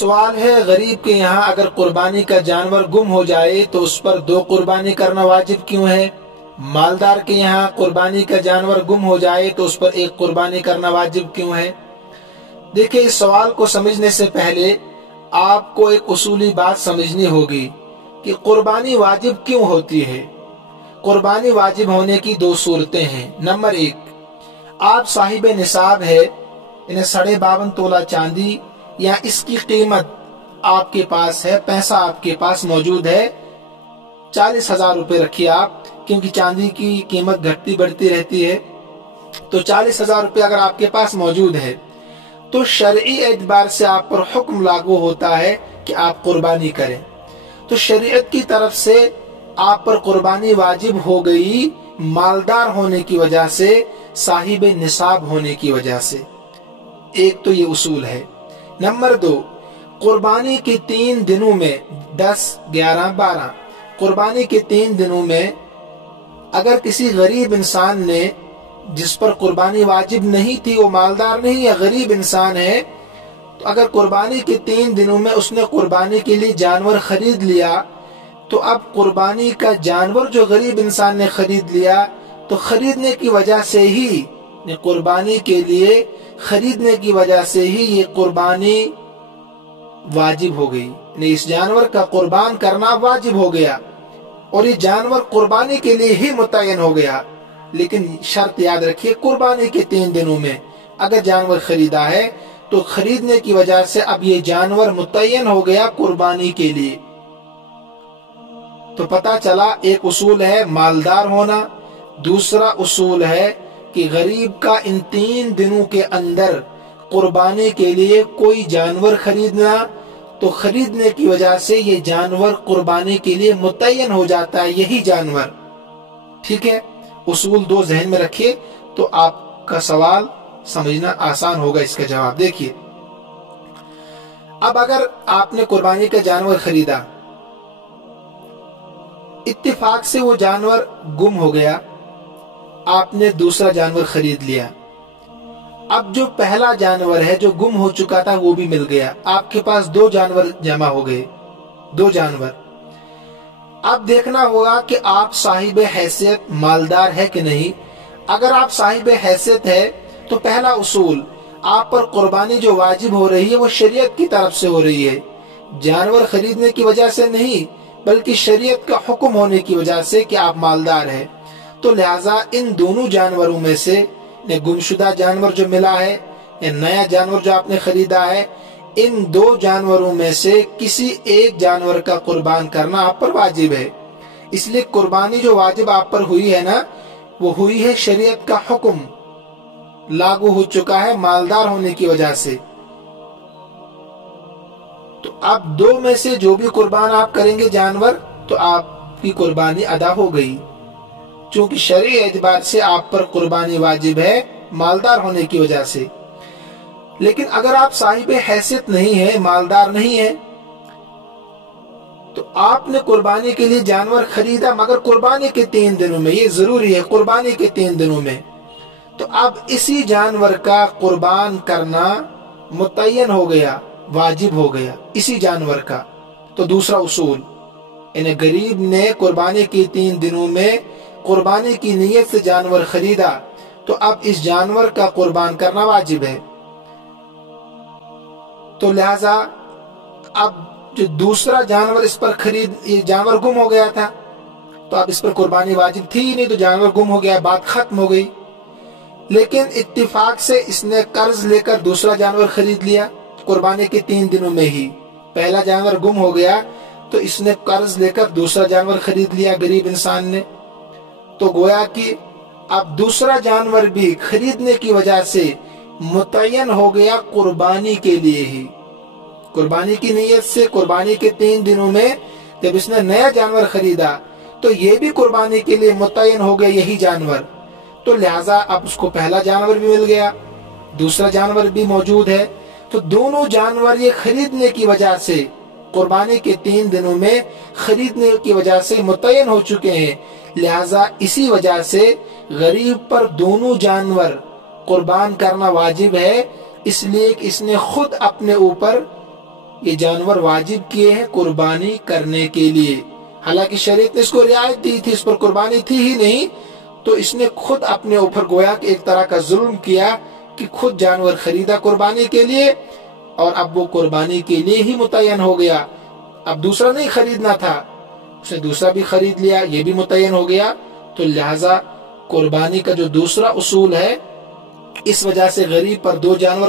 سوال ہے، غریب کے یہاں اگر قربانی کا جانور گم ہو جائے تو اس پر 2 قربانی کرنا واجب کیوں ہے؟ مالدار کے یہاں قربانی کا جانور گم ہو جائے تو اس پر 1 قربانی کرنا واجب کیوں ہے؟ دیکھیں، اس سوال کو سمجھنے سے پہلے آپ کو ایک اصولی بات سمجھنی ہوگی کہ قربانی واجب کیوں ہوتی ہے۔ قربانی واجب ہونے کی 2 صورتیں ہیں۔ نمبر 1، آپ صاحب نصاب ہے، انہیں 52.5 تولہ چاندی یا اس کی قیمت آپ کے پاس ہے، پیسہ آپ کے پاس موجود ہے، 40,000 روپے رکھیے آپ، کیونکہ چاندی کی قیمت گھٹتی بڑھتی رہتی ہے، تو 40,000 روپے اگر آپ کے پاس موجود ہے تو شرعی اعتبار سے آپ پر حکم لاگو ہوتا ہے کہ آپ قربانی کریں۔ تو شریعت کی طرف سے آپ پر قربانی واجب ہو گئی، مالدار ہونے کی وجہ سے، صاحب نصاب ہونے کی وجہ سے۔ ایک تو یہ اصول ہے۔ نمبر 2، قربانی کے 3 دنوں میں 10، 11، 12 قربانی کے 3 دنوں میں اگر کسی غریب انسان نے، جس پر قربانی واجب نہیں تھی، وہ مالدار نہیں ہے، غریب انسان ہے، تو اگر قربانی کے 3 دنوں میں اس نے قربانی کے لیے جانور خرید لیا، تو اب قربانی کا جانور جو غریب انسان نے خرید لیا، تو خریدنے کی وجہ سے ہی، قربانی کے لیے خریدنے کی وجہ سے ہی یہ قربانی واجب ہو گئی، اس جانور کا قربان کرنا واجب ہو گیا، اور یہ جانور قربانی کے لیے ہی متعین ہو گیا۔ لیکن شرط یاد رکھیے، قربانی کے 3 دنوں میں اگر جانور خریدا ہے تو خریدنے کی وجہ سے اب یہ جانور متعین ہو گیا قربانی کے لیے۔ تو پتہ چلا، ایک اصول ہے مالدار ہونا، دوسرا اصول ہے کہ غریب کا ان 3 دنوں کے اندر قربانی کے لیے کوئی جانور خریدنا، تو خریدنے کی وجہ سے یہ جانور قربانی کے لیے متعین ہو جاتا ہے، یہی جانور۔ ٹھیک ہے، اصول 2 ذہن میں رکھیے تو آپ کا سوال سمجھنا آسان ہوگا۔ اس کا جواب دیکھیے، اب اگر آپ نے قربانی کا جانور خریدا، اتفاق سے وہ جانور گم ہو گیا، آپ نے دوسرا جانور خرید لیا، اب جو پہلا جانور ہے جو گم ہو چکا تھا وہ بھی مل گیا، آپ کے پاس 2 جانور جمع ہو گئے، 2 جانور۔ اب دیکھنا ہوگا کہ آپ صاحب حیثیت مالدار ہے کہ نہیں۔ اگر آپ صاحب حیثیت ہے تو پہلا اصول، آپ پر قربانی جو واجب ہو رہی ہے وہ شریعت کی طرف سے ہو رہی ہے، جانور خریدنے کی وجہ سے نہیں، بلکہ شریعت کا حکم ہونے کی وجہ سے کہ آپ مالدار ہیں۔ تو لہٰذا ان دونوں جانوروں میں سے، گمشدہ جانور جو ملا ہے یا نیا جانور جو آپ نے خریدا ہے، ان 2 جانوروں میں سے کسی ایک جانور کا قربان کرنا آپ پر واجب ہے۔ اس لیے قربانی جو واجب آپ پر ہوئی ہے نا، وہ ہوئی ہے شریعت کا حکم لاگو ہو چکا ہے مالدار ہونے کی وجہ سے۔ تو اب 2 میں سے جو بھی قربان آپ کریں گے جانور، تو آپ کی قربانی ادا ہو گئی، چونکہ شرعی اعتبار سے آپ پر قربانی واجب ہے مالدار ہونے کی وجہ سے۔ لیکن اگر آپ صاحب حیثیت نہیں ہے، مالدار نہیں ہے، تو آپ نے قربانی کے لیے جانور خریدا، مگر قربانی کے 3 دنوں میں، یہ ضروری ہے، قربانی کے 3 دنوں میں، تو اب اسی جانور کا قربان کرنا متعین ہو گیا، واجب ہو گیا، اسی جانور کا۔ تو دوسرا اصول، غریب نے قربانی کے 3 دنوں میں قربانی کی نیت سے جانور خریدا، تو اب اس جانور کا قربان کرنا واجب ہے۔ تو لہذا اب جو دوسرا جانور اس پر یہ جانور گم ہو گیا تھا، تو اب اس پر قربانی واجب تھی ہی نہیں، تو جانور گم ہو گیا، بات ختم ہو گئی۔ لیکن اتفاق سے اس نے قرض لے کر دوسرا جانور خرید لیا قربانی کے 3 دنوں میں ہی، پہلا جانور گم ہو گیا تو اس نے قرض لے کر دوسرا جانور خرید لیا غریب انسان نے، تو گویا کہ اب دوسرا جانور بھی خریدنے کی وجہ سے متعین ہو گیا قربانی کے لیے ہی، قربانی کی نیت سے۔ قربانی کے 3 دنوں میں جب اس نے نیا جانور خریدا تو یہ بھی قربانی کے لیے متعین ہو گیا یہی جانور، تو لہٰذا اب اس کو پہلا جانور بھی مل گیا، دوسرا جانور بھی موجود ہے، تو دونوں جانور یہ خریدنے کی وجہ سے، قربانی کے 3 دنوں میں خریدنے کی وجہ سے متعین ہو چکے ہیں، لہٰذا اسی وجہ سے غریب پر دونوں جانور قربان کرنا واجب ہے، اس لیے کہ اس نے خود اپنے اوپر یہ جانور واجب کیے ہیں قربانی کرنے کے لیے، حالانکہ شریعت نے اس کو رعایت دی تھی، اس پر قربانی تھی ہی نہیں، تو اس نے خود اپنے اوپر گویا کہ ایک طرح کا ظلم کیا کہ خود جانور خریدا قربانی کے لیے، اور اب وہ قربانی کے لیے ہی متعین ہو گیا، اب دوسرا نہیں خریدنا تھا، اس نے دوسرا بھی خرید لیا، یہ بھی متعین ہو گیا۔ تو لہذا قربانی کا جو دوسرا اصول ہے، اس وجہ سے غریب پر دو جانور